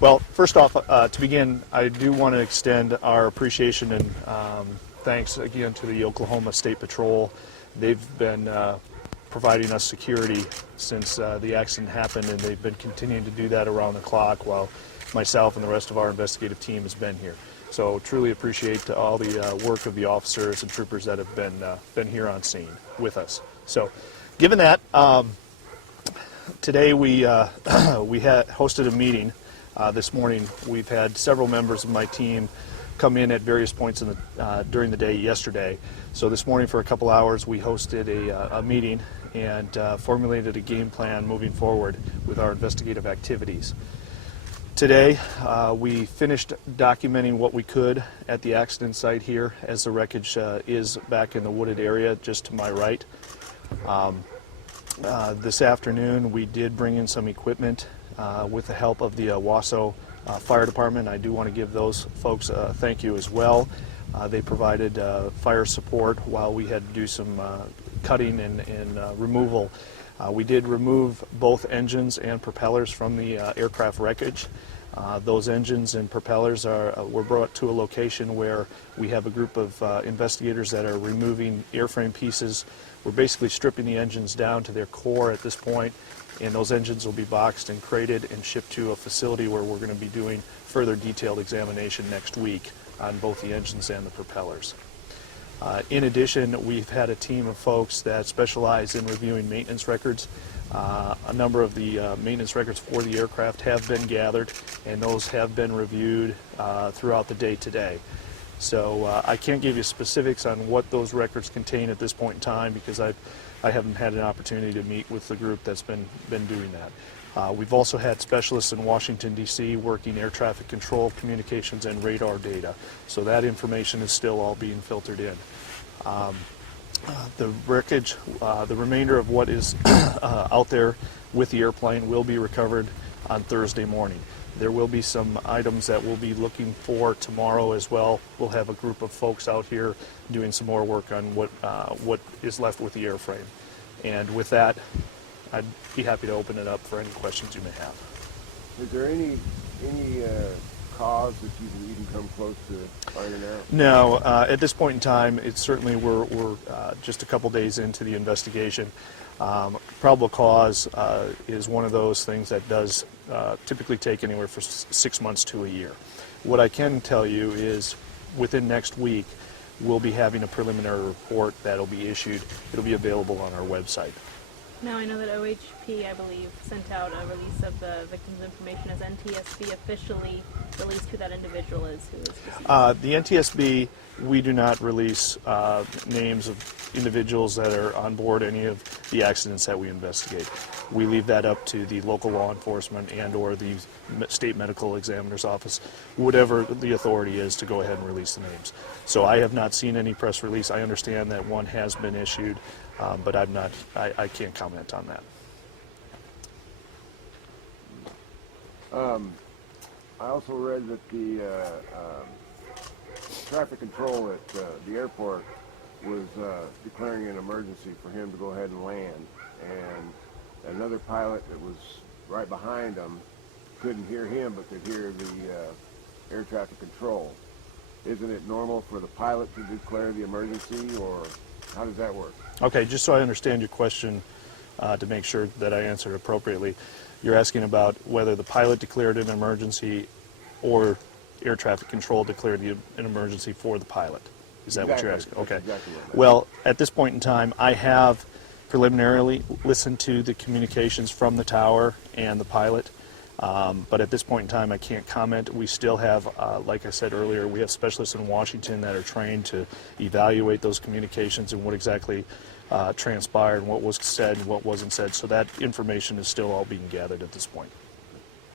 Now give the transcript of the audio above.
Well, first off, to begin, I do want to extend our appreciation and thanks again to the Oklahoma State Patrol. They've been providing us security since the accident happened, and they've been continuing to do that around the clock while myself and the rest of our investigative team has been here. So truly appreciate all the work of the officers and troopers that have been here on scene with us. So, given that, today we had hosted a meeting. This morning we've had several members of my team come in at various points in during the day yesterday. So this morning for a couple hours we hosted a meeting and formulated a game plan moving forward with our investigative activities. Today we finished documenting what we could at the accident site here, as the wreckage is back in the wooded area just to my right. This afternoon we did bring in some equipment with the help of the Owasso Fire Department. I do want to give those folks a thank you as well. They provided fire support while we had to do some cutting and removal. We did remove both engines and propellers from the aircraft wreckage. Those engines and propellers were brought to a location where we have a group of investigators that are removing airframe pieces. We're basically stripping the engines down to their core at this point, and those engines will be boxed and crated and shipped to a facility where we're going to be doing further detailed examination next week on both the engines and the propellers. In addition, we've had a team of folks that specialize in reviewing maintenance records. A number of the maintenance records for the aircraft have been gathered, and those have been reviewed throughout the day today. So I can't give you specifics on what those records contain at this point in time because I haven't had an opportunity to meet with the group that's been doing that. We've also had specialists in Washington, D.C. working air traffic control, communications, and radar data. So that information is still all being filtered in. The wreckage, the remainder of what is out there with the airplane will be recovered on Thursday morning. There will be some items that we'll be looking for tomorrow as well. We'll have a group of folks out here doing some more work on what is left with the airframe. And with that, I'd be happy to open it up for any questions you may have. Is there any cause that you can even come close to finding out? No, at this point in time, it's certainly we're just a couple days into the investigation. Probable cause is one of those things that does typically take anywhere from 6 months to a year. What I can tell you is within next week, we'll be having a preliminary report that'll be issued. It'll be available on our website. Now I know that OHP, I believe, sent out a release of the victim's information. As NTSB officially released who that individual is who is deceased? The NTSB, we do not release names of individuals that are on board any of the accidents that we investigate. We leave that up to the local law enforcement and or the state medical examiner's office, whatever the authority is to go ahead and release the names. So I have not seen any press release. I understand that one has been issued, but I can't comment on that. I also read that the traffic control at the airport was declaring an emergency for him to go ahead and land, and another pilot that was right behind him couldn't hear him but could hear the air traffic control. Isn't it normal for the pilot to declare the emergency, or how does that work? Okay, just so I understand your question to make sure that I answer it appropriately, you're asking about whether the pilot declared an emergency or air traffic control declared an emergency for the pilot. Is that what you're asking? Okay. Exactly what well, at this point in time, I have preliminarily listened to the communications from the tower and the pilot, but at this point in time, I can't comment. We still have, like I said earlier, we have specialists in Washington that are trained to evaluate those communications and what exactly transpired and what was said and what wasn't said. So that information is still all being gathered at this point.